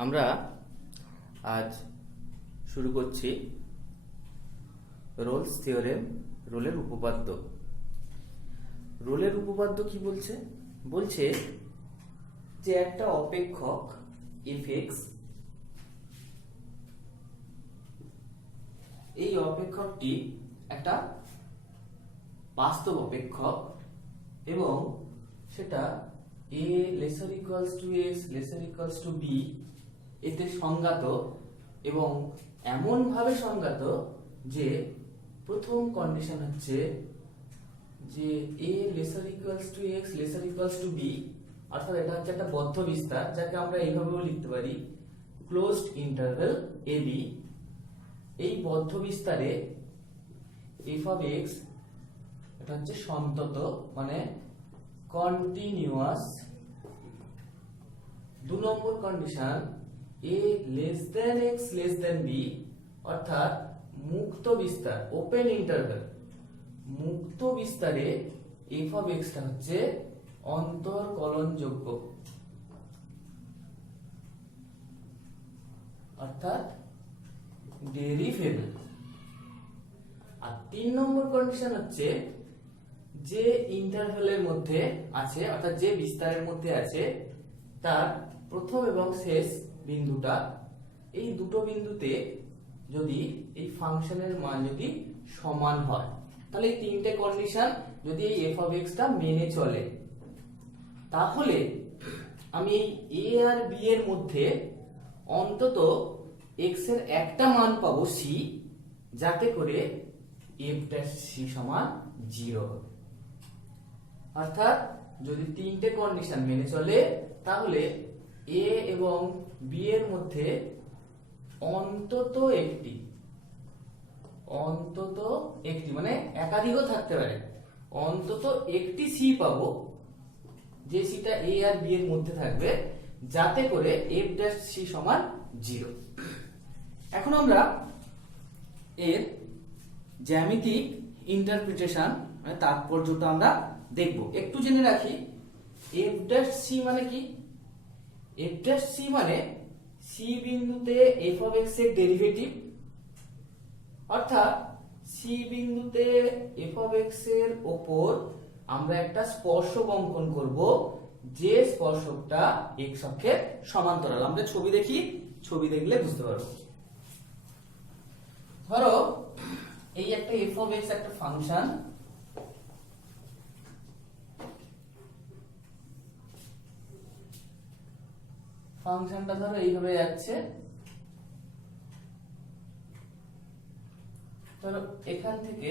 আমরা আজ শুরু করছি রোলস থিওরেম, রোলের উপপাদ্য। রোলের উপপাদ্য কি বলছে? বলছে যে একটা অপেক্ষক এফএক্স, এই অপেক্ষকটি একটা বাস্তব অপেক্ষক এবং সেটা a lesser equals to x lesser equals to b এতে সংজ্ঞাত এবং এমন ভাবে সংজ্ঞাত যে প্রথম কন্ডিশন হচ্ছে যে a lesser equals to x lesser equals to b, অর্থাৎ এটা হচ্ছে একটা বদ্ধ বিস্তার, যাকে আমরা এইভাবেও লিখতে পারি ক্লোজড ইন্টারভ্যাল ab। এই বদ্ধ বিস্তারে f of x এটা হচ্ছে সন্তত মানে continuous. 2 number condition a less than x less than b, অর্থাৎ মুক্ত বিস্তার ওপেন ইন্টারভ্যাল, মুক্ত বিস্তারে f of x টা হচ্ছে অন্তরকলনযোগ্য, অর্থাৎ ডেরিভেবল। আর 3 নম্বর কন্ডিশন হচ্ছে যে ইন্টারভ্যালের মধ্যে আছে, অর্থাৎ যে বিস্তারের মধ্যে আছে তার প্রথম এবং শেষ বিন্দুটা, এই দুটো বিন্দুতে যদি এই ফাংশনের মান যদি সমান হয়, তাহলে এই তিনটে কন্ডিশন যদি এই f of x টা মেনে চলে, তাহলে আমি এই a আর b এর মধ্যে অন্তত x এর একটা মান পাবো c, যাতে করে f ড্যাশ c সমান 0 হবে। অর্থাৎ যদি তিনটে কন্ডিশন মেনে চলে তাহলে a এবং b এর মধ্যে অন্তত একটি মানে একাধিকও থাকতে পারে, অন্তত একটি c পাবো, যে সিটা a আর b এর মধ্যে থাকবে, যাতে করে f ড্যাশ c সমান 0। এখন আমরা এর জ্যামিতিক ইন্টারপ্রিটেশন মানে তাৎপর্যটা আমরা দেখব। একটু জেনে রাখি f ড্যাশ c মানে কি। f ড্যাশ c মানে c বিন্দুতে f of x এর ডেরিভেটিভ, অর্থাৎ c বিন্দুতে f of x এর উপর আমরা একটা স্পর্শক অঙ্কন করব, যে স্পর্শকটা x অক্ষের সমান্তরাল। আমরা ছবি দেখি, ছবি দেখলে বুঝতে পারবো। ধরো এই একটা f of x একটা ফাংশন, ফাংশনটা ধরো এইভাবে যাচ্ছে। ধরো এখান থেকে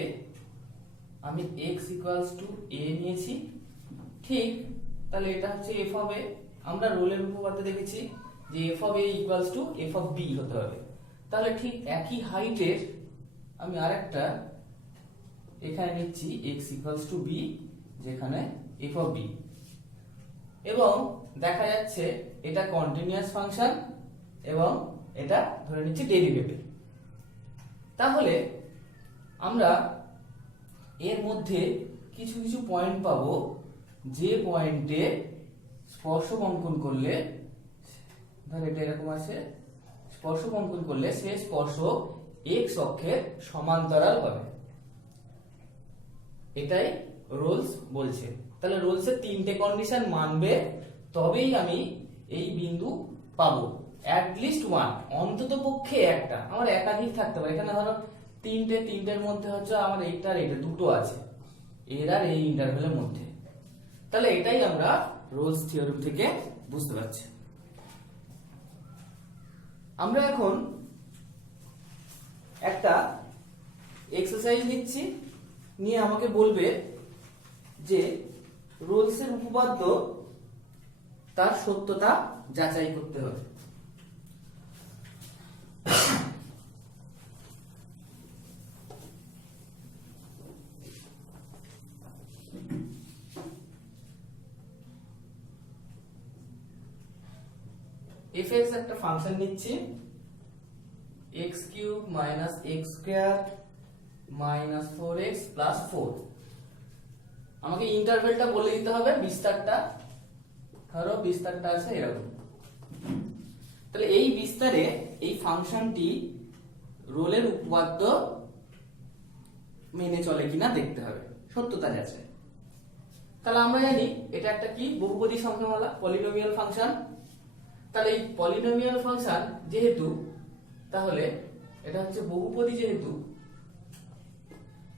আমি x ইকুয়ালস টু a নিয়েছি, ঠিক তাহলে এটা হচ্ছে f of a। আমরা রোলের উপপাদ্যে দেখেছি যে f of a equals two f of b হতে হবে। তাহলে ঠিক একই হাইটের আমি আরেকটা এখানে নিচ্ছি x ইকুয়ালস টু b, যেখানে f of b, এবং দেখা যাচ্ছে এটা কন্টিনিউয়াস ফাংশন এবং এটা ধরে নিচ্ছি ডেরিভেবল। তাহলে আমরা এর মধ্যে কিছু কিছু পয়েন্ট পাবো, যে পয়েন্টে স্পর্শক অঙ্কন করলে, ধর এটা এরকম আছে, স্পর্শক অঙ্কন করলে সে স্পর্শক x অক্ষের সমান্তরাল হবে। এটাই রোলস বলছে। তাহলে রোলসের তিনটে কন্ডিশন মানবে তবেই আমি এই বিন্দু পাবো, অ্যাটলিস্ট ওয়ান, অন্তত পক্ষে একটা। আমার একাধিক থাকতে পারে, এখানে ধরো তিনটের মধ্যে হচ্ছে আমার এইটা আর এটা দুটো আছে, এর আর এই ইন্টারভ্যালের মধ্যে। তাহলে এটাই আমরা রোলস থিওরেম থেকে বুঝতে পারছি। আমরা এখন একটা এক্সারসাইজ নিচ্ছি, নিয়ে আমাকে বলবে যে রোলসের উপপাদ্য তার সত্যতা যাচাই করতে হবে। f(x) একটা ফাংশন নিচ্ছি, x cube minus x square minus 4x plus 4। আমাকে ইন্টারভ্যালটা বলে দিতে হবে, বিস্তারটা। ধরো বিস্তারটা আছে এরকম। তাহলে তাহলে এই বিস্তারে এই ফাংশনটি রোলের উপপাদ্য মেনে চলে কিনা দেখতে হবে, সত্যতা যাচাই। তাহলে আমরা জানি এটা একটা কি বহুপদী সংখ্যামালা, পলিনোমিয়াল ফাংশন। তাহলে এই পলিনোমিয়াল ফাংশন যেহেতু, তাহলে এটা হচ্ছে বহুপদী যেহেতু,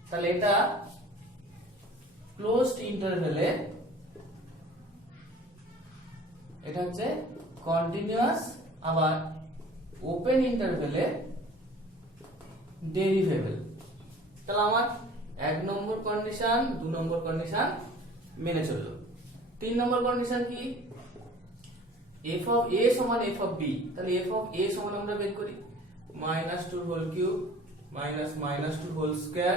তাহলে এটা ক্লোজড ইন্টারভ্যালে, এটা হচ্ছে কন্টিনিউয়াস, আবার ওপেন ইন্টারভ্যালে ডেরিভেবল। তাহলে আমার 1 নম্বর কন্ডিশন, 2 নম্বর কন্ডিশন মেনে চললো। 3 নম্বর কন্ডিশন কি, f of a সমান f of b। তাহলে f of a সমান আমরা বের করি -2 whole cube minus -2 whole square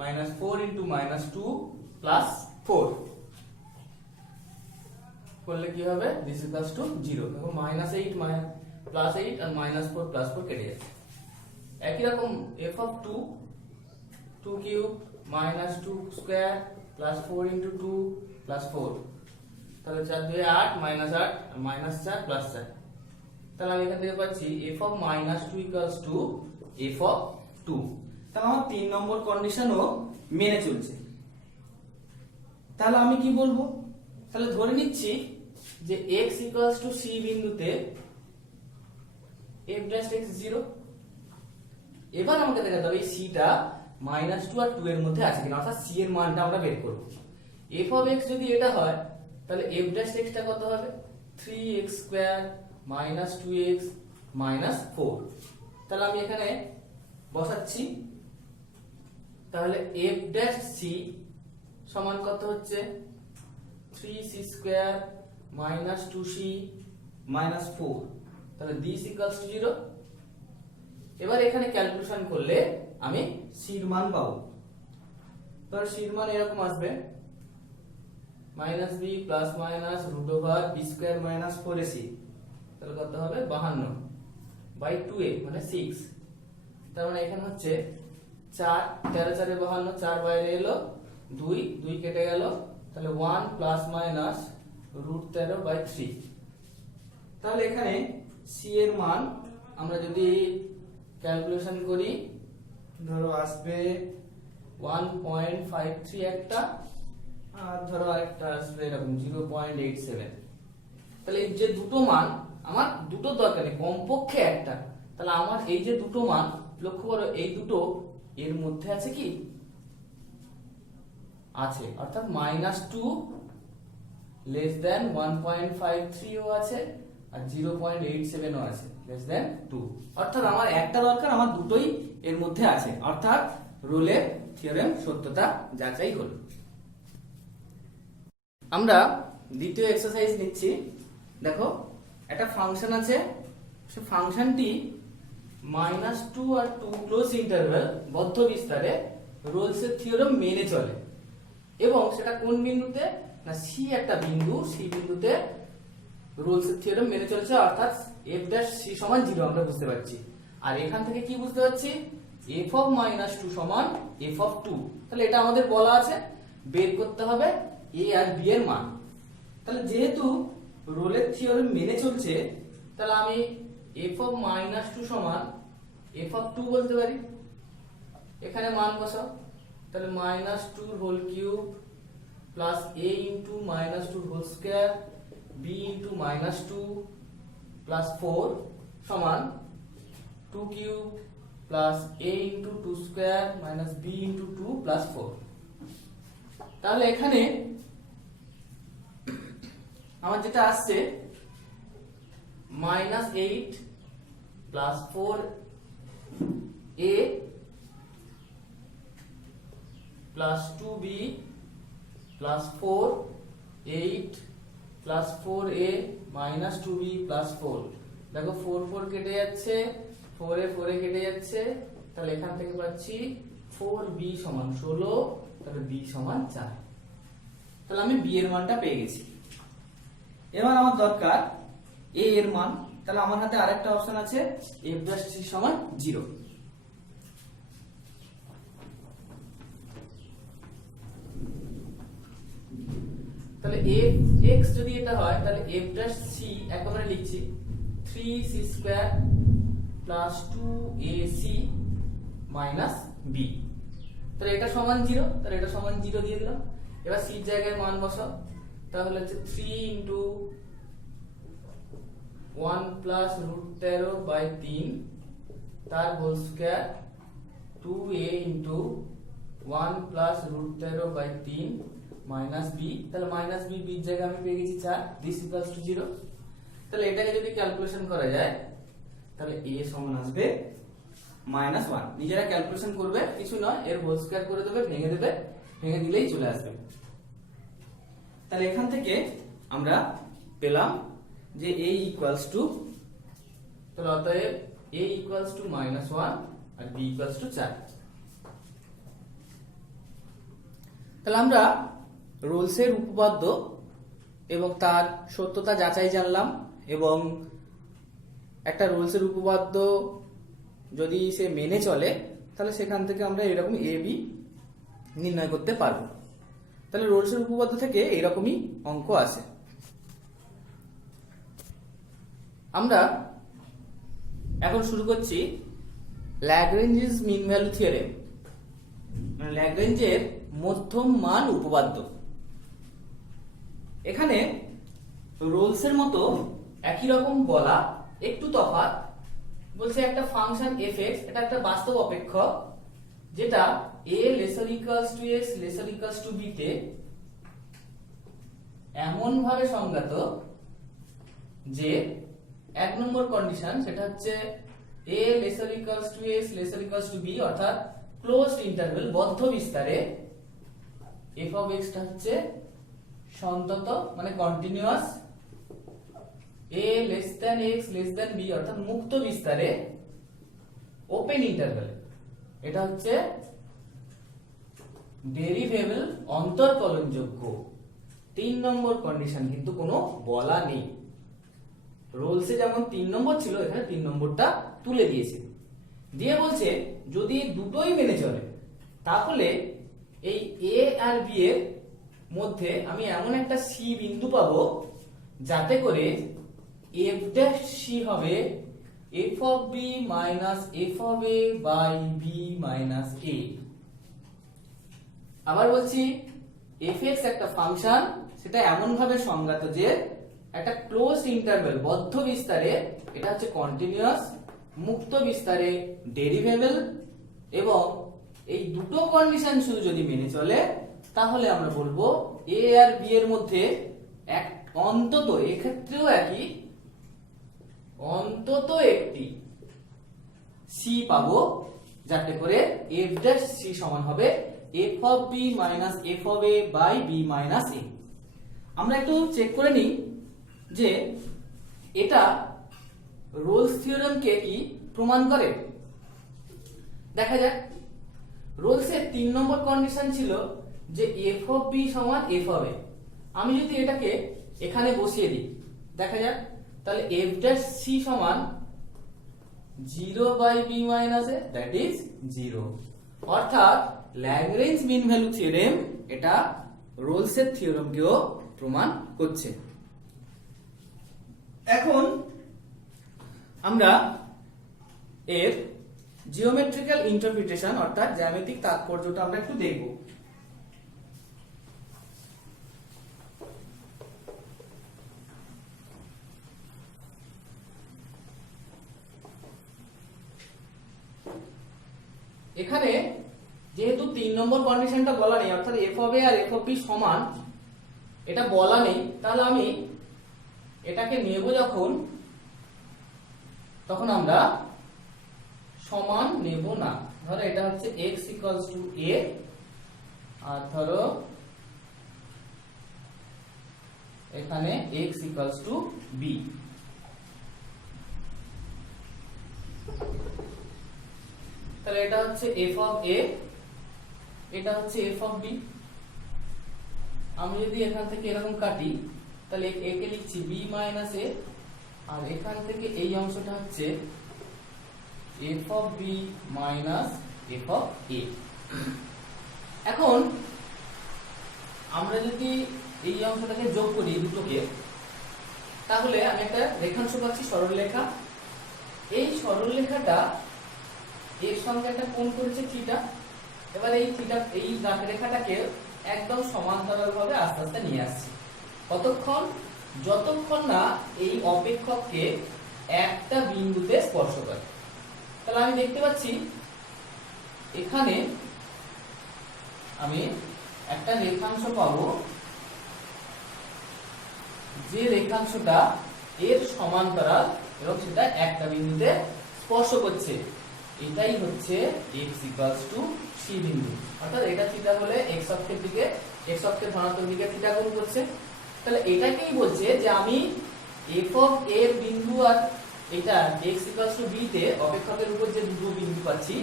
minus 4 into -2 plus 4 করলে কি হবে, দিস ইকুয়ালস টু 0। দেখো -8 প্লাস 8 আর -4 প্লাস 4 কেটে যাচ্ছে। একই রকম f of 2 cube -2 square plus 4 into 2 plus 4, তাহলে 4 2 8 -8 আর -4 প্লাস 4। তাহলে আমি এখান থেকে পাচ্ছি f of -2 equals to f of 2। তাহলে আমার 3 নম্বর কন্ডিশনও মেনে চলছে। তাহলে আমি কি বলবো, তাহলে ধরে নিচ্ছি যে x ইকুয়ালস টু c বিন্দুতে f ড্যাশ x 0। এবার আমাকে দেখাতে হবে এই c টা -2 আর 2 এর মধ্যে আছে কিনা, অর্থাৎ c এর মানটা আমরা বের করব। f of x যদি এটা হয় তাহলে f ড্যাশ x টা কত হবে, 3x square minus 2x minus 4। তাহলে আমি এখানে বসাচ্ছি, তাহলে f ড্যাশ c সমান কত হচ্ছে 3c square minus 2c minus 4। তাহলে this equals to 0। এবার এখানে ক্যালকুলেশন করলে আমি c এর মান পাবো। তাহলে c এর মান এরকম আসবে -b plus minus root over b square minus 4ac। তাহলে কত হবে 52 বাই 2a মানে 6। তার মানে এখানে হচ্ছে 4 13 4 52, 4 বাইরে এলো, 2 2 কেটে গেল, তাহলে 1 প্লাস মাইনাস রুট 13 বাই 3। তাহলে এখানে c এর মান আমরা যদি ক্যালকুলেশন করি, ধরো আসবে 1.53 একটা, আর ধরো আরেকটা আসবে এরকম 0.87। তাহলে এই যে দুটো মান আমার দুটো দরকার নেই, কমপক্ষে একটা। তাহলে আমার এই যে দুটো মান লক্ষ্য করো, এই দুটো এর মধ্যে আছে কি, আছে, অর্থাৎ -2 লেস দেন 1.53 ও আছে আর 0.87 ও আছে লেস দেন 2। অর্থাৎ আমার একটা দরকার, আমার দুটোই এর মধ্যে আছে, অর্থাৎ রোলের থিওরেম সত্যতা যাচাই হলো। আমরা দ্বিতীয় এক্সারসাইজ নিচ্ছি। দেখো একটা ফাংশন আছে, সে ফাংশনটি -2 আর 2 ক্লোজ ইন্টারভ্যাল বদ্ধ বিস্তারে রোলসের থিওরেম মেনে চলে, এবং সেটা কোন বিন্দুতে না c একটা বিন্দু, c বিন্দুতে রোলসের থিওরেম মেনে চলেছে, অর্থাৎ f ড্যাশ c সমান 0 আমরা বুঝতে পারছি। আর এখান থেকে কি বুঝতে পারছি, f of -2 সমান f of 2। তাহলে এটা আমাদের বলা আছে, বের করতে হবে a আর b এর মান। তাহলে যেহেতু রোলের থিওরেম মেনে চলছে, তাহলে আমি f of -2 সমান f of 2 বলতে পারি। এখানে মান বসাও, তাহলে -2 whole cube plus a into -2 whole square b into -2 plus 4 সমান 2 cube plus a into 2 square minus b into 2 plus 4। তাহলে এখানে আমার যেটা আসছে -8 plus 4a plus 2b plus 4 8 plus 4a minus 2b plus 4। দেখো 4 4 কেটে যাচ্ছে, 4 এ 4 এ কেটে যাচ্ছে, তাহলে এখান থেকে পাচ্ছি 4b সমান 16, তাহলে b সমান 4। তাহলে আমি b এর মানটা পেয়ে গেছি। এবার আমার দরকার a এর মান। তাহলে আমার হাতে আরেকটা অপশন আছে f ড্যাশ c সমান 0। তাহলে f x যদি এটা হয়, তাহলে f ড্যাশ c একেবারে লিখছি 3c square plus 2ac minus b। তাহলে এটা সমান 0, তাহলে এটা সমান 0 দিয়ে দিলাম। এবার c এর জায়গায় মান বসাও, তাহলে হচ্ছে 3 ইনটু 1 প্লাস √13/3 তার whole square 2a into 1 plus √13/3 minus b। তাহলে মাইনাস b এর জায়গায় আমি পেয়ে গেছি 4, দিস ইকুয়ালস টু 0। তাহলে এটাকে যদি ক্যালকুলেশন করা যায় তাহলে a সমান আসবে -1। নিজেরা ক্যালকুলেশন করবে, কিছু নয়, এর হোল স্কয়ার করে দেবে, ভেঙে দেবে, ভেঙে দিলেই চলে আসবে। তাহলে এখান থেকে আমরা পেলাম যে a ইকুয়ালস টু, তাহলে অতএব a ইকুয়ালস টু -1 আর b ইকুয়ালস টু 4। তাহলে আমরা রোলসের উপপাদ্য এবং তার সত্যতা যাচাই জানলাম, এবং একটা রোলসের উপপাদ্য যদি সে মেনে চলে তাহলে সেখান থেকে আমরা এরকম এ বি নির্ণয় করতে পারবো। তাহলে রোলসের উপপাদ্য থেকে এইরকমই অঙ্ক আসে। আমরা এখন শুরু করছি ল্যাগ্রেঞ্জেস মিন ভ্যালু থিওরেম, মানে ল্যাগ্রেঞ্জের মধ্যম মান উপপাদ্য। এখানে রোলসের মতো একই রকম বলা, একটু তফাৎ। বলছে একটা ফাংশন f(x) এটা একটা বাস্তব অপেক্ষক যেটা a lesser equals to x lesser equals to b তে এমন ভাবে সংজ্ঞাত যে 1 নম্বর কন্ডিশন সেটা হচ্ছে a lesser equals to x lesser equals to b, অর্থাৎ ক্লোজড ইন্টারভ্যাল বদ্ধ বিস্তারে f(x) টা হচ্ছে সন্তত মানে continuous, a less than x less than b অর্থাৎ মুক্ত বিস্তারে ওপেন ইন্টারভ্যাল এটা হচ্ছে ডেরিভেবল অন্তরকলনযোগ্য। 3 নম্বর কন্ডিশন কিন্তু কোনো বলা নেই। রোলসে যেমন 3 নম্বর ছিল, এখানে 3 নম্বরটা তুলে দিয়েছে। দিয়ে বলছে যদি দুটোই মেনে চলে তাহলে এই a আর b এর মধ্যে আমি এমন একটা c বিন্দু পাবো যাতে করে f dash c হবে f of b minus f of a by b minus a। আবার বলছি f(x) একটা ফাংশন, সেটা এমন ভাবে সংজ্ঞাত যে একটা ক্লোজড ইন্টারভ্যাল বদ্ধ বিস্তারে এটা হচ্ছে কন্টিনিউয়াস, মুক্ত বিস্তারে ডেরিভেবল, এবং এই দুটো কন্ডিশন শুধু যদি মেনে চলে তাহলে আমরা বলবো a আর b এর মধ্যে অন্তত এক্ষেত্রেও একই অন্তত একটি c পাবো যাতে করে f dash c সমান হবে f of b minus f of a by b minus a। আমরা একটু চেক করে নিই যে এটা রোলস থিওরেমকে কি প্রমাণ করে। দেখা যাক, রোলসের 3 নম্বর কন্ডিশন ছিল যে f of b সমান f of a। আমি যদি এটাকে এখানে বসিয়ে দিই, দেখা যাক, তাহলে f dash c সমান 0 by b minus a, that is 0। অর্থাৎ ল্যাগ্রেঞ্জ মিন ভ্যালু থিওরেম এটা রোলসের থিওরেমকেও প্রমাণ করছে। এখন আমরা এর জিওমেট্রিক্যাল ইন্টারপ্রিটেশন অর্থাৎ জ্যামিতিক তাৎপর্যটা আমরা একটু দেখব। এখানে যেহেতু 3 নম্বর কন্ডিশনটা বলা নেই, অর্থাৎ f of a R f of b সমান এটা বলা নেই, তাহলে আমি এটাকে নেব যখন, তখন আমরা সমান নেব না। ধরো এটা হচ্ছে x equals to a আর ধরো এখানে x equals to b। তাহলে এটা হচ্ছে f of a, এটা হচ্ছে f of b। আমি যদি এখান থেকে এরকম কাটি তাহলে a কে লিখছি b minus a, আর এখান থেকে এই অংশটা হচ্ছে f of b minus f of a। এখন আমরা যদি এই অংশটাকে যোগ করি দুটোকে, তাহলে আমি একটা রেখাংশ পাচ্ছি সরলরেখা। এই সরলরেখাটা এর সঙ্গে একটা কোণ করেছে থিটা। এবার এই থিটা এই রেখাটাকে একদম সমান্তরালভাবে আস্তে আস্তে নিয়ে আসছি। কতক্ষণ? যতক্ষণ না এই অপেক্ষককে একটা বিন্দুতে স্পর্শ করে। তাহলে আমি দেখতে পাচ্ছি এখানে আমি একটা রেখাংশ পাবো, যে রেখাংশটা এর সমান্তরাল এবং সেটা একটা বিন্দুতে স্পর্শ করছে। এটাই হচ্ছে x = c বিন্দু। অর্থাৎ এটা থিটা হলে x অক্ষের দিকে, x অক্ষের ধনাত্মক দিকে থিটা কোণ করছে। তাহলে এটাকেই বলছে যে আমি f অফ a বিন্দু আর এটা x = b তে অপেক্ষকের উপর যে দুটো বিন্দু পাচ্ছি,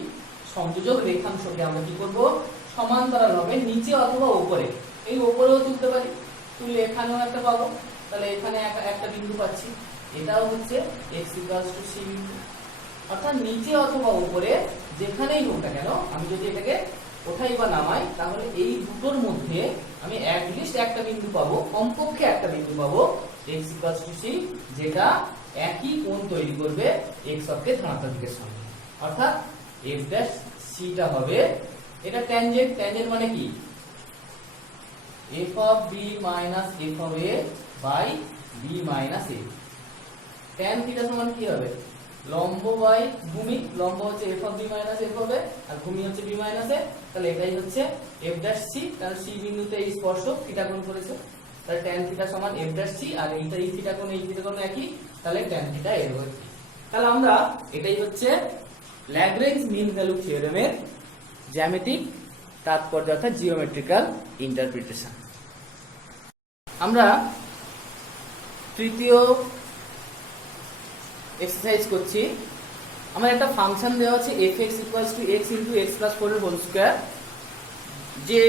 সংযোজক রেখাংশকে আমরা কি করব? সমান্তরাল হবে নিচে অথবা উপরে। এই উপরেও তুলতে পারি, তুললে এখানেও একটা পাবো। তাহলে এখানে একটা বিন্দু পাচ্ছি, এটাও হচ্ছে x = c বিন্দু। অর্থাৎ নিচে অথবা উপরে যেখানেই হোক না কেন, আমি যদি এটাকে ওঠাই বা নামাই, তাহলে এই দুটোর মধ্যে আমি অ্যাটলিস্ট একটা বিন্দু পাবো, কমপক্ষে একটা বিন্দু পাবো x = c, যেটা একই কোণ তৈরি করবে x অক্ষের ধনাত্মক দিকের সঙ্গে। অর্থাৎ f' c টা হবে, এটা ট্যানজেন্ট। ট্যানজেন্ট মানে কি? f of b minus f of a by b minus a। tan theta সমান কি হবে? লম্ব বাই ভূমি। লম্ব হচ্ছে f of b minus f of a আর ভূমি হচ্ছে b minus a। তাহলে এটাই হচ্ছে f' c, কারণ c বিন্দুতে এই স্পর্শক থিটা কোণ করেছে। তাহলে tan থিটা সমান f' c, আর এইটা এই থিটা কোণ একই, তাহলে tan থিটা এর হবে। তাহলে আমরা এটাই হচ্ছে ল্যাগ্রেঞ্জ মিন ভ্যালু থিওরেমের জ্যামিতিক তাৎপর্য অর্থাৎ জিওমেট্রিক্যাল ইন্টারপ্রিটেশন। আমরা তৃতীয় এক্সারসাইজ করছি। আমার একটা ফাংশন দেওয়া আছে fx = x * x + 4 এর হোল স্কয়ার, যে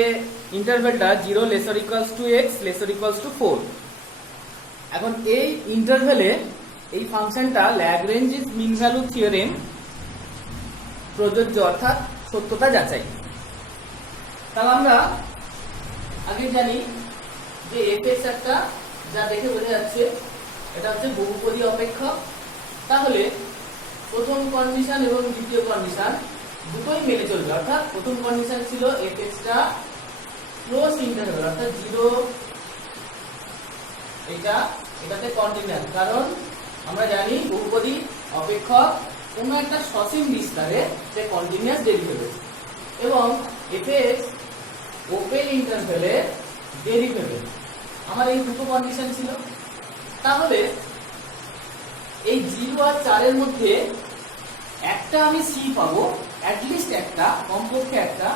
ইন্টারভ্যালটা 0 < x < 4। এখন এই ইন্টারভ্যালে এই ফাংশনটা ল্যাগ্রেঞ্জ মিন ভ্যালু থিওরেম প্রযোজ্য, অর্থাৎ সত্যতা যাচাই। তাহলে আমরা আগে জানি যে fx একটা, যা দেখে বোঝা যাচ্ছে এটা হচ্ছে বহুপদী অপেক্ষক। তাহলে প্রথম কন্ডিশন এবং দ্বিতীয় কন্ডিশন দুটোই মেনে চলবে। অর্থাৎ প্রথম কন্ডিশন ছিল fx টা ক্লোজ ইন্টারভ্যাল, অর্থাৎ 0, এটাতে কন্টিনিউয়াস। কারণ আমরা জানি বহুপদী অপেক্ষক কোনো একটা সসীম বিস্তারে সে কন্টিনিউয়াস ডেরিভেটিভ, এবং fx ওপেন ইন্টারভ্যালে ডেরিভেটিভ। আমার এই দুটো কন্ডিশন ছিল। তাহলে এই 0 আর 4 এর মধ্যে একটা আমি c পাবো, অ্যাটলিস্ট একটা, কমপক্ষে একটা,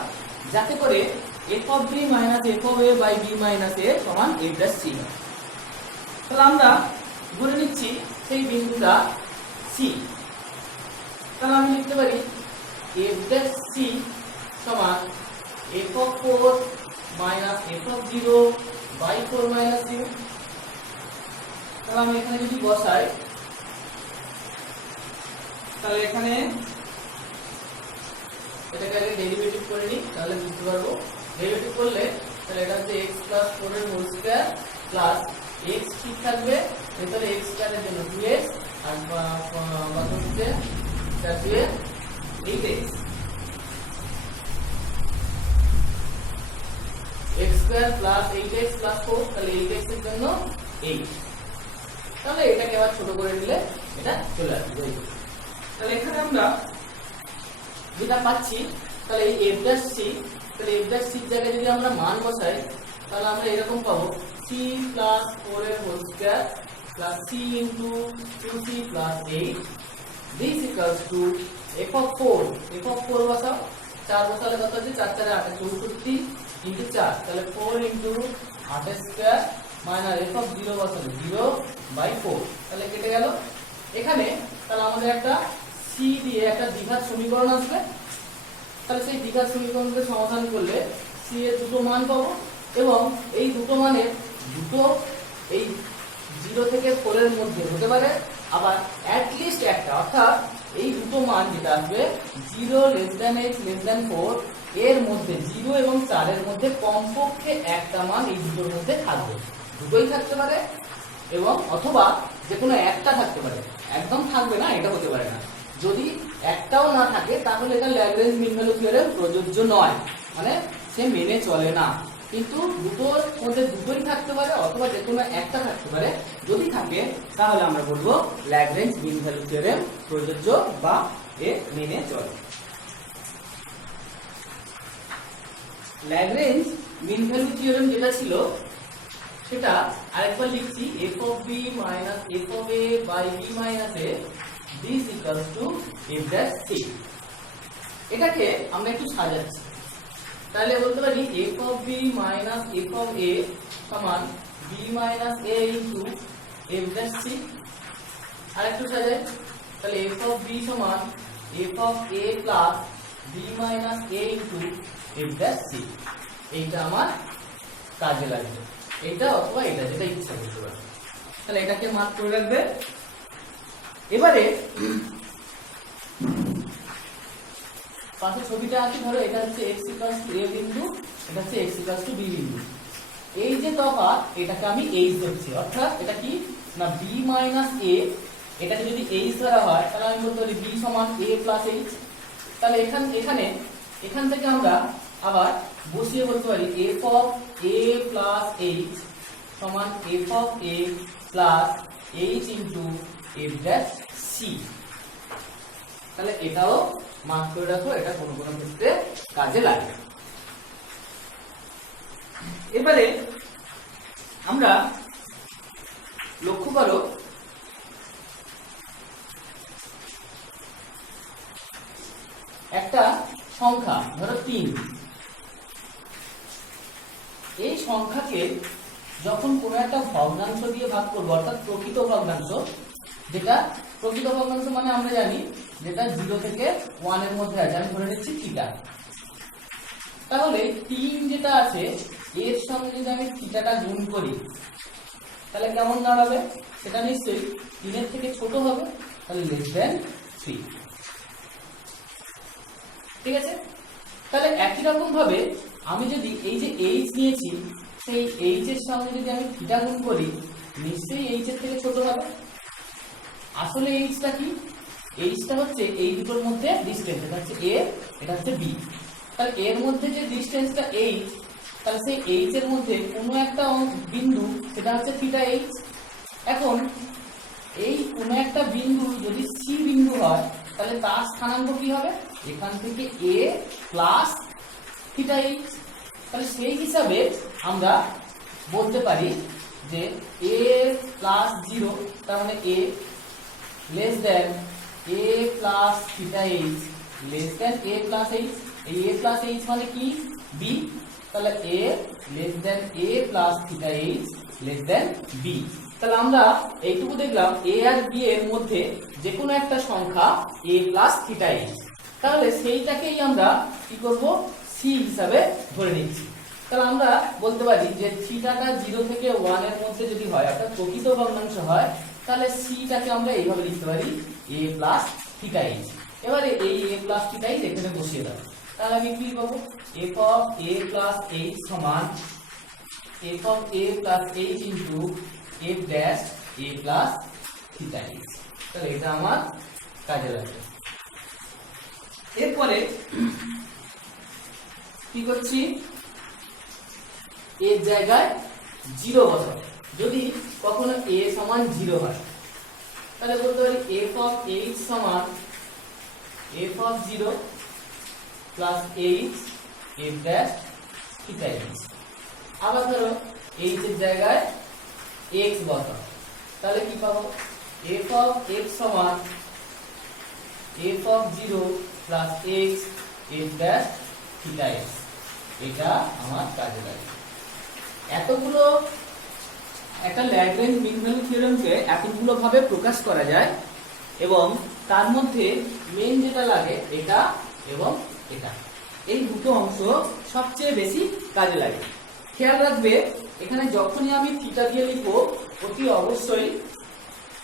যাতে করে f of b minus f of a by b minus a সমান f' c হয়। তাহলে আমরা ধরে নিচ্ছি সেই বিন্দুটা c। তাহলে আমি লিখতে পারি f' c সমান f of 4 minus f of 0 by 4 minus 0। তাহলে আমি এখানে যদি বসাই, তাহলে এখানে এটাকে আগে ডেরিভেটিভ করে নিই, তাহলে বুঝতে পারবো। ডেরিভেটিভ করলে তাহলে এটা হচ্ছে x + 4 এর হোল স্কয়ার প্লাস x ঠিক থাকবে, তাহলে x স্কয়ারের জন্য 2x আর কত হচ্ছে 4 8x, x square plus 8x plus 4, তাহলে 8x এর জন্য 8। তাহলে এটাকে আবার ছোট করে নিলে এটা চলে আসবে। তাহলে এখানে আমরা যেটা পাচ্ছি, তাহলে এই f' c, তাহলে f' c এর জায়গায় যদি আমরা মান বসাই, তাহলে আমরা এরকম পাবো c + 4 এর whole square plus c * 2c + 8 this equals to f of 4। f of 4 বসাও, 4 বসালে কত হচ্ছে? 4 4 8 64 * 4, তাহলে 4 * 8 স্কয়ার মাইনাস f of 0 বসালে 0/4, তাহলে কেটে গেল। এখানে তাহলে আমাদের একটা c দিয়ে একটা দ্বিঘাত সমীকরণ আসবে। তাহলে সেই দ্বিঘাত সমীকরণকে সমাধান করলে c এর দুটো মান পাবো, এবং এই দুটো মানের দুটো এই 0 থেকে 4 এর মধ্যে হতে পারে, আবার অ্যাটলিস্ট একটা, অর্থাৎ এই দুটো মান যেটা আসবে 0 x < 4 এর মধ্যে, 0 এবং 4 এর মধ্যে কমপক্ষে একটা মান এই দুটোর মধ্যে থাকবে। দুটোই থাকতে পারে, এবং অথবা যে কোনো একটা থাকতে পারে, একদম থাকবে না এটা হতে পারে না। যদি একটাও না থাকে তাহলে এটা ল্যাগ্রেঞ্জ মিন ভ্যালু থিওরেম প্রযোজ্য নয়, মানে সে মেনে চলে না। কিন্তু দুটোর মধ্যে দুটোই থাকতে পারে অথবা যে কোনো একটা থাকতে পারে, যদি থাকে তাহলে আমরা বলবো ল্যাগ্রেঞ্জ মিন ভ্যালু থিওরেম প্রযোজ্য বা এ মেনে চলে। ল্যাগ্রেঞ্জ মিন ভ্যালু থিওরেম যেটা ছিল সেটা আরেকবার লিখছি, f of b minus f of a by b minus a this equals to f dash c। এটাকে আমরা একটু সাজাচ্ছি, তাহলে বলতে পারি f of b minus f of a সমান b minus a into f dash c। আর একটু সাজাই, তাহলে f of b সমান f of a plus b minus a into f dash c। এইটা আমার কাজে লাগবে, এটা অথবা এটা যেটা ইচ্ছা করতে পারে। তাহলে এটাকে মার্ক করে রাখবে। এবারে পাশে ছবিটা আছে, ধরো এটা হচ্ছে x = a বিন্দু, এটা হচ্ছে x = b বিন্দু। এই যে তফাৎ এটাকে আমি h ধরছি, অর্থাৎ এটা কি না b - a, এটাকে যদি h ধরা হয় তাহলে আমি বলতে পারি b সমান a plus h। তাহলে এখান থেকে আমরা আবার বসিয়ে বলতে পারি f of a plus h সমান f of a plus h into f dash c। তাহলে এটাও মার্ক করে রাখো, এটা কোনো কোনো ক্ষেত্রে কাজে লাগে। এবারে আমরা লক্ষ্য করো একটা সংখ্যা ধরো 3, এই সংখ্যাকে যখন কোনো একটা ভগ্নাংশ দিয়ে ভাগ করবো, অর্থাৎ প্রকৃত ভগ্নাংশ, যেটা প্রকৃত ভগ্নাংশ মানে আমরা জানি যেটা 0 থেকে 1 এর মধ্যে আছে, আমি ধরে নিচ্ছি থিটা। তাহলে 3 যেটা আছে এর সঙ্গে যদি আমি থিটাটা গুণ করি তাহলে কেমন দাঁড়াবে, সেটা নিশ্চয়ই 3 এর থেকে ছোট হবে, তাহলে লেস দেন 3। ঠিক আছে, তাহলে একই রকম ভাবে আমি যদি এই যে h নিয়েছি সেই h এর সঙ্গে যদি আমি থিটা গুণ করি নিশ্চয়ই h এর থেকে ছোট হবে। আসলে h টা কি, h টা হচ্ছে এই দুটোর মধ্যে ডিসটেন্স, এটা হচ্ছে a, এটা হচ্ছে b। তাহলে এর মধ্যে যে ডিসটেন্সটা h, তাহলে সেই h এর মধ্যে কোনো একটা বিন্দু সেটা হচ্ছে থিটা h। এখন এই কোনো একটা বিন্দু যদি c বিন্দু হয় তাহলে তার স্থানাঙ্ক কি হবে, এখান থেকে a প্লাস থিটা h। তাহলে সেই হিসাবে আমরা বলতে পারি যে a প্লাস 0 তার মানে a less then a plus theta h less than a plus h। এই a প্লাস h মানে কি, b। তাহলে a less then a plus theta h less than b। তাহলে আমরা এইটুকু দেখলাম a আর b এর মধ্যে যে কোনো একটা সংখ্যা a প্লাস থিটা h, তাহলে সেইটাকেই আমরা কি করব, c হিসাবে ধরে নিচ্ছি। তাহলে আমরা বলতে পারি যে থিটাটা 0 থেকে 1 এর মধ্যে যদি হয়, অর্থাৎ প্রকৃত ভগ্নাংশ হয়, তাহলে c টাকে আমরা এইভাবে লিখতে পারি a প্লাস থিটা h। এবারে এই a প্লাস থিটা h এখানে বসিয়ে দাও, তাহলে আমি কি পাবো, f of a plus h সমান f of a plus h into f dash a plus theta h। তাহলে এটা আমার কাজে লাগবে। এরপরে কি করছি, এর জায়গায় 0 বসাবো। যদি কখনো a সমান 0 হয় তাহলে বলতে পারি f of h সমান f of 0 plus h f dash theta h। আবার ধরো h এর জায়গায় x বসাও, তাহলে কি পাবো, f of x সমান f of 0 plus x f dash theta h। এটা আমার কাজে লাগে। এতগুলো একটা ল্যাগ্রেঞ্জ মিন ভ্যালু থিওরেমকে এতগুলো ভাবে প্রকাশ করা যায়, এবং তার মধ্যে মেন যেটা লাগে এটা এবং এটা, এই দুটো অংশ সবচেয়ে বেশি কাজে লাগে। খেয়াল রাখবে এখানে যখনই আমি থিটা দিয়ে লিখবো অতি অবশ্যই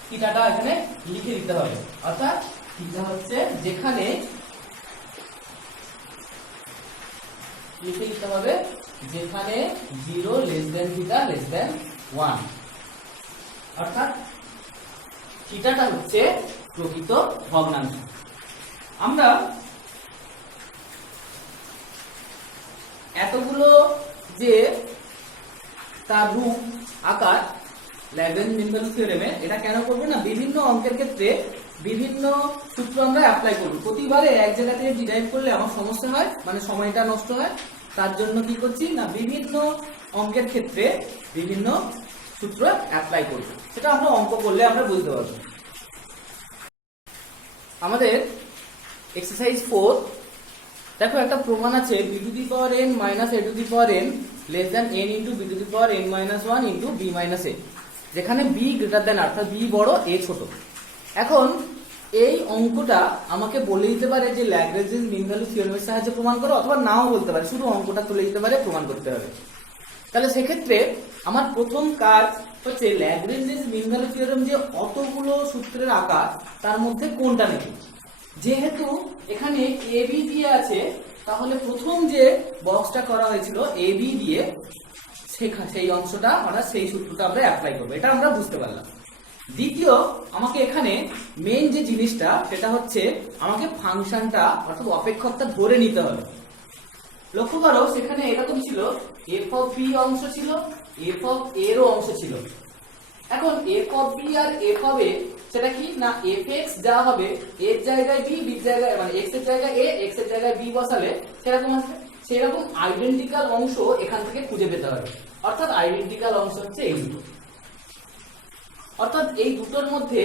থিটাটা এখানে লিখে দিতে হবে, অর্থাৎ থিটা হচ্ছে যেখানে লিখে দিতে হবে যেখানে 0 less than theta less than 1, অর্থাৎ থিটাটা হচ্ছে প্রকৃত ভগ্নাংশ। আমরা এতগুলো যে তার রূপ আকার ল্যাগ্রেঞ্জ মিন ভ্যালু থিওরেমে, এটা কেন করবো না, বিভিন্ন অঙ্কের ক্ষেত্রে বিভিন্ন সূত্র আমরা অ্যাপ্লাই করব। প্রতিবারে এক জায়গা থেকে ডিরাইভ করলে আমার সমস্যা হয়, মানে সময়টা নষ্ট হয়। তার জন্য কি করছি না, বিভিন্ন অঙ্কের ক্ষেত্রে বিভিন্ন সূত্র অ্যাপ্লাই করব, সেটা আমরা অঙ্ক করলে আমরা বুঝতে পারবো। আমাদের এক্সারসাইজ 4 দেখো, একটা প্রমাণ আছে b two the power n minus a to the power n less than n into b two the power n minus 1 into b minus a, যেখানে b গ্রেটার দ্যান, অর্থাৎ b বড় a ছোট। এখন এই অঙ্কটা আমাকে বলে দিতে পারে যে ল্যাগ্রেঞ্জ মিন ভ্যালু থিওরেমের সাহায্যে প্রমাণ করো, অথবা নাও বলতে পারে, শুধু অঙ্কটা তুলে দিতে পারে, প্রমাণ করতে হবে। তাহলে সেক্ষেত্রে আমার প্রথম কাজ হচ্ছে ল্যাগ্রেঞ্জ মিন ভ্যালু থিওরেম যে অতগুলো সূত্রের আকার, তার মধ্যে কোনটা নেব। যেহেতু এখানে এ বি দিয়ে আছে, তাহলে প্রথম যে বক্সটা করা হয়েছিল এ বি দিয়ে, সেই অংশটা আমরা সেই সূত্রটা আমরা অ্যাপ্লাই করবো, এটা আমরা বুঝতে পারলাম। দ্বিতীয়, আমাকে এখানে মেইন যে জিনিসটা সেটা হচ্ছে আমাকে ফাংশনটা অর্থাৎ অপেক্ষকটা ধরে নিতে হবে। লক্ষ্য করো, সেখানে এরকম ছিল এফ অফ বি অংশ ছিল, এফ অফ এর অংশ ছিল। এখন এফ অফ বি আর এফ অফ এ সেটা কি না, এফ এক্স যা হবে এর জায়গায় বি, বির জায়গায় মানে এক্স এর জায়গায় এ, এক্স এর জায়গায় বি বসালে সেরকম আসবে। সেরকম আইডেন্টিক্যাল অংশ এখান থেকে খুঁজে পেতে হবে, অর্থাৎ আইডেন্টিক্যাল অংশ হচ্ছে এই দুটো। অর্থাৎ এই দুটোর মধ্যে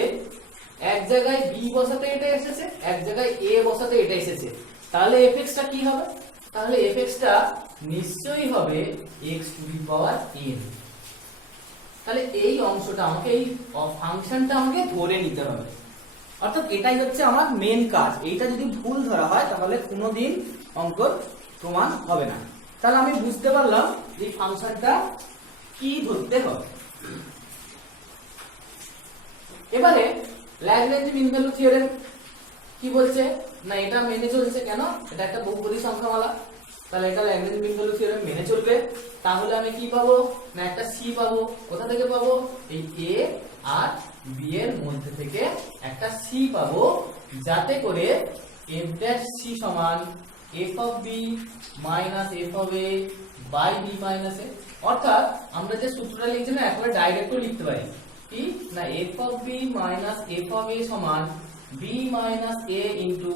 এক জায়গায় বি বসাতে এটা এসেছে, এক জায়গায় এ বসাতে এটা এসেছে, তাহলে এফ এক্সটা কি হবে, তাহলে এফ এক্সটা নিশ্চয়ই হবে x to the power n। তাহলে এই অংশটা আমাকে, এই ফাংশনটা আমাকে ধরে নিতে হবে, অর্থাৎ এটাই হচ্ছে আমার মেন কাজ। এইটা যদি ভুল ধরা হয় তাহলে কোনোদিন অঙ্কর প্রমাণ হবে না। তাহলে আমি বুঝতে পারলাম যে ফাংশনটা কি ধরতে হবে। এবারে ল্যাগ্রেঞ্জ মিন ভ্যালু থিওরেম কি বলছে না, এটা মেনে চলছে। কেন? এটা একটা বহুপদী সংখ্যামালা, তাহলে এটা ল্যাগ্রেঞ্জ মিন ভ্যালু থিওরেম মেনে চলবে। তাহলে আমি কি পাবো না, একটা সি পাবো। কোথা থেকে পাবো? এই এ আর বি এর মধ্যে থেকে একটা সি পাবো, যাতে করে এফ ড্যাশ সি সমান F of B minus F of A by B minus A. অর্থাৎ আমরা যে সূত্রটা লিখছি না, একবারে ডাইরেক্টও লিখতে পারি কি না, F of B minus F of A সমান বি মাইনাস এ ইন্টু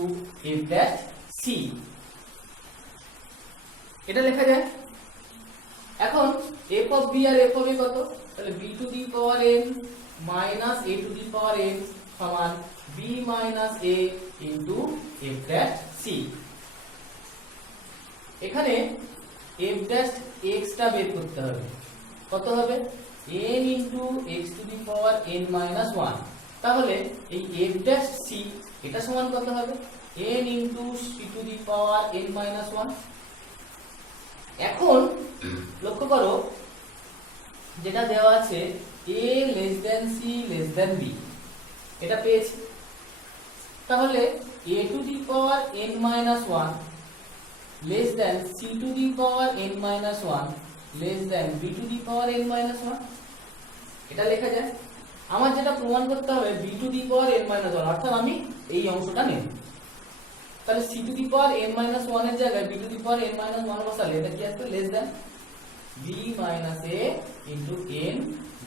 এফ ড্যাশ সি, এটা লেখা যায়। এখন এফ অফ বি আর এফ অফ এ কত? তাহলে B to the power N minus A to the power N সমান বি মাইনাস এ into F dash C. এখানে এফ ড্যাশ এক্স টা বের করতে হবে। কত হবে? n into X to the power n minus 1। তাহলে এই এফ ড্যাশ সি এটা সমান কত হবে? n into c to the power n minus 1। এখন লক্ষ্য করো, যেটা দেওয়া আছে a less than c less than b, এটা পেয়েছি। তাহলে a to the power n minus 1 less than c to the power n minus 1 less than b to the power n minus 1, এটা লেখা যায়। আমার যেটা প্রমাণ করতে হবে b to the power n minus 1, অর্থাৎ আমি এই অংশটা নেব। তাহলে c to the power n minus 1 এর জায়গায় b to the power n minus 1 বসালে এটা কি আসবে? Less than b minus A into n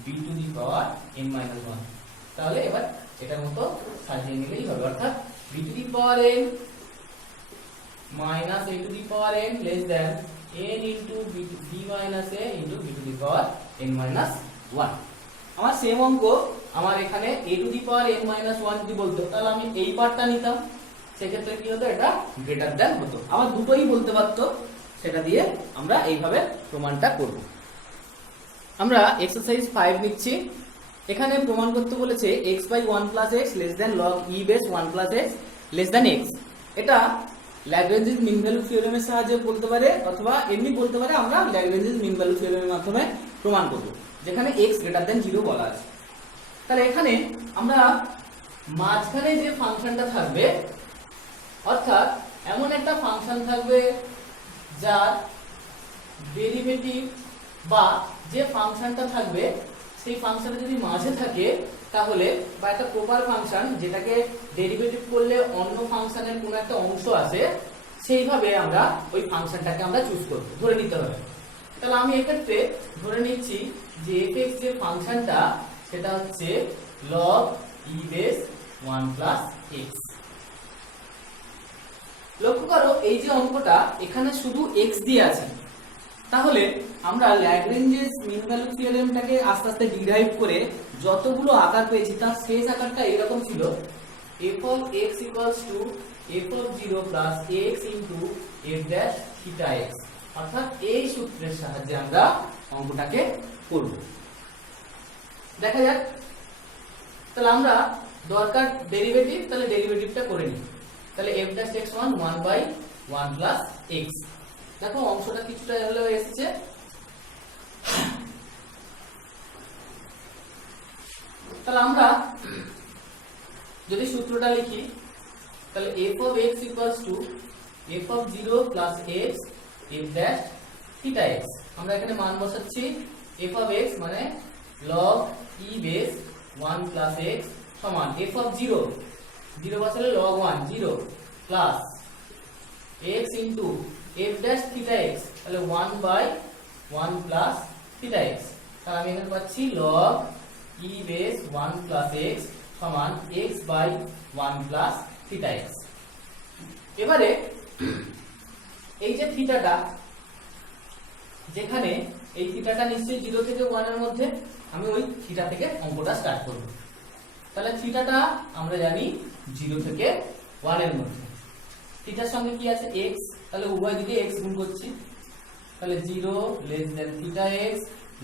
b to the power n minus 1। তাহলে এবার এটার মতো সাজিয়ে নিলেই হবে, অর্থাৎ b to the power n minus a to the power n less than n into b minus A into b to the power n minus 1। আমার same অঙ্ক, আমার এখানে a to the power n minus 1 যদি বলতো, তাহলে আমি এই পার্টটা নিতাম, সেক্ষেত্রে কি হতো? এটা গ্রেটার দ্যান হতো। আবার দুটোই বলতে পারতো, সেটা দিয়ে আমরা এইভাবে প্রমাণটা করব। আমরা এক্সারসাইজ 5 নিচ্ছি। এখানে প্রমাণ করতে বলেছে x by 1 plus x less than log e base 1 plus x less than x। এটা ল্যাগ্রেঞ্জ মিন ভ্যালু থিওরেমের সাহায্যে বলতে পারে, অথবা এমনি বলতে পারে। আমরা ল্যাগ্রেঞ্জ মিন ভ্যালু থিওরেমের মাধ্যমে প্রমাণ করব, যেখানে x গ্রেটার দেন 0 বলা আছে। তাহলে এখানে আমরা মাঝখানে যে ফাংশনটা থাকবে, অর্থাৎ এমন একটা ফাংশন থাকবে যার ডেরিভেটিভ বা যে ফাংশনটা থাকবে সেই ফাংশনটা যদি মাঝে থাকে তাহলে বা একটা প্রপার ফাংশন যেটাকে ডেরিভেটিভ করলে অন্য ফাংশনের কোনো একটা অংশ আসে সেইভাবে আমরা ওই ফাংশনটাকে আমরা চুজ করব, ধরে নিতে হবে। তাহলে আমি এক্ষেত্রে ধরে নিচ্ছি যে f(x) যে ফাংশনটা সেটা হচ্ছে log e base 1 plus x। লক্ষ্য করো এই যে অঙ্কটা এখানে শুধু x দিয়ে আছে, তাহলে আমরা ল্যাগ্রেঞ্জেস মিন ভ্যালু থিওরেমটাকে আস্তে আস্তে ডিরাইভ করে যতগুলো আকার পেয়েছি তার শেষ আকারটা এরকম ছিল f of x equals to f of 0 plus x into f dash theta x, অর্থাৎ এই সূত্রের সাহায্যে আমরা অঙ্কটাকে করব। দেখা যাক, তাহলে আমরা দরকার ডেরিভেটিভ, তাহলে ডেরিভেটিভটা করে নিই। তাহলে f dash x 1 by 1 plus x। দেখো অংশটা কিছুটা হলেও এসেছে। তাহলে আমরা যদি সূত্রটা লিখি তাহলে f of x equals to f of 0 plus x f dash theta x। আমরা এখানে মান বসাচ্ছি f of x মানে log e base 1 plus x সমান f of 0 বসালে log 1 0 plus x into f dash theta x, তাহলে 1 by 1 plus theta x। তাহলে আমি এখানে পাচ্ছি log e base 1 plus x সমান x by 1 plus theta x। এবারে এই যে থিটাটা, যেখানে এই থিটাটা নিশ্চয়ই 0 থেকে 1 এর মধ্যে, আমি ওই থিটা থেকে অঙ্কটা স্টার্ট করব। তাহলে থিটাটা আমরা জানি 0 থেকে 1 এর মধ্যে। থিটার সঙ্গে কি আছে x, তাহলে উভয় দিকে x গুণ করছি, তাহলে 0 less than theta x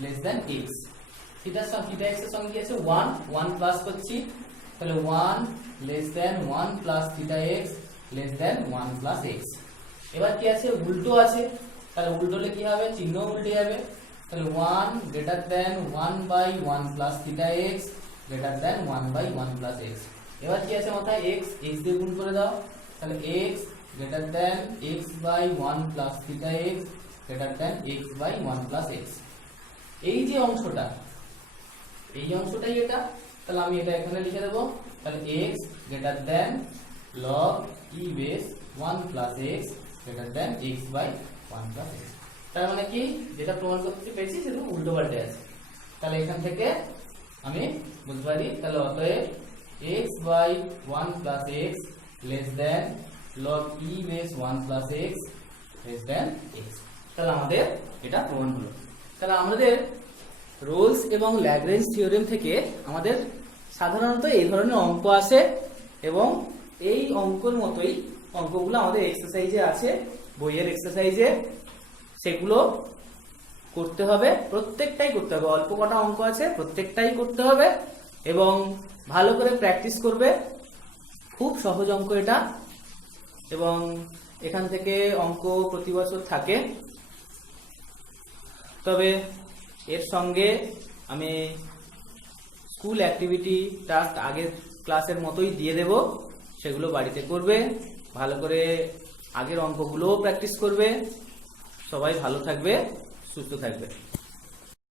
less than x। থিটার সঙ্গে থিটা x এর সঙ্গে কি আছে 1 প্লাস করছি, তাহলে 1 লেস দেন 1 প্লাস থিটা x লেস দেন 1 প্লাস x। এবার কি আছে উল্টো আছে, তাহলে উল্টো হলে কি হবে চিহ্ন উল্টে যাবে, তাহলে 1 greater than 1 by 1 plus theta x greater than 1 by 1 plus x। এবার কি আছে মাথায় x দিয়ে গুণ করে দাও, তাহলে x greater than x by 1 plus theta x greater than x by 1 plus x। এই যে অংশটা, এই অংশটাই এটা, তাহলে আমি এটা এখানে লিখে দেব, তাহলে x greater than log e base 1 plus x greater than x by 1 plus x। তার মানে কি যেটা প্রমাণ করতে পেরেছি সেটা উল্টো পাল্টে আছে। তাহলে এখান থেকে আমি বলতে পারি তাহলে অতএব x by 1 plus x less than log e base 1 plus x less than x। তাহলে আমাদের এটা প্রমাণ হলো। তাহলে আমাদের রোলস এবং ল্যাগ্রেঞ্জ থিওরেম থেকে আমাদের সাধারণত এই ধরনের অঙ্ক আসে, এবং এই অঙ্কর মতোই অঙ্কগুলো আমাদের এক্সারসাইজে আছে, বইয়ের এক্সারসাইজে, সেগুলো করতে হবে, প্রত্যেকটাই করতে হবে। অল্প কটা অঙ্ক আছে, প্রত্যেকটাই করতে হবে এবং ভালো করে প্র্যাকটিস করবে। খুব সহজ অঙ্ক এটা, এবং এখান থেকে অঙ্ক প্রতি বছর থাকে। তবে এর সঙ্গে আমি স্কুল অ্যাক্টিভিটি টাস্ক আগের ক্লাসের মতোই দিয়ে দেব, সেগুলো বাড়িতে করবে, ভালো করে আগের অঙ্কগুলোও প্র্যাকটিস করবে। সবাই ভালো থাকবে, সুস্থ থাকবে।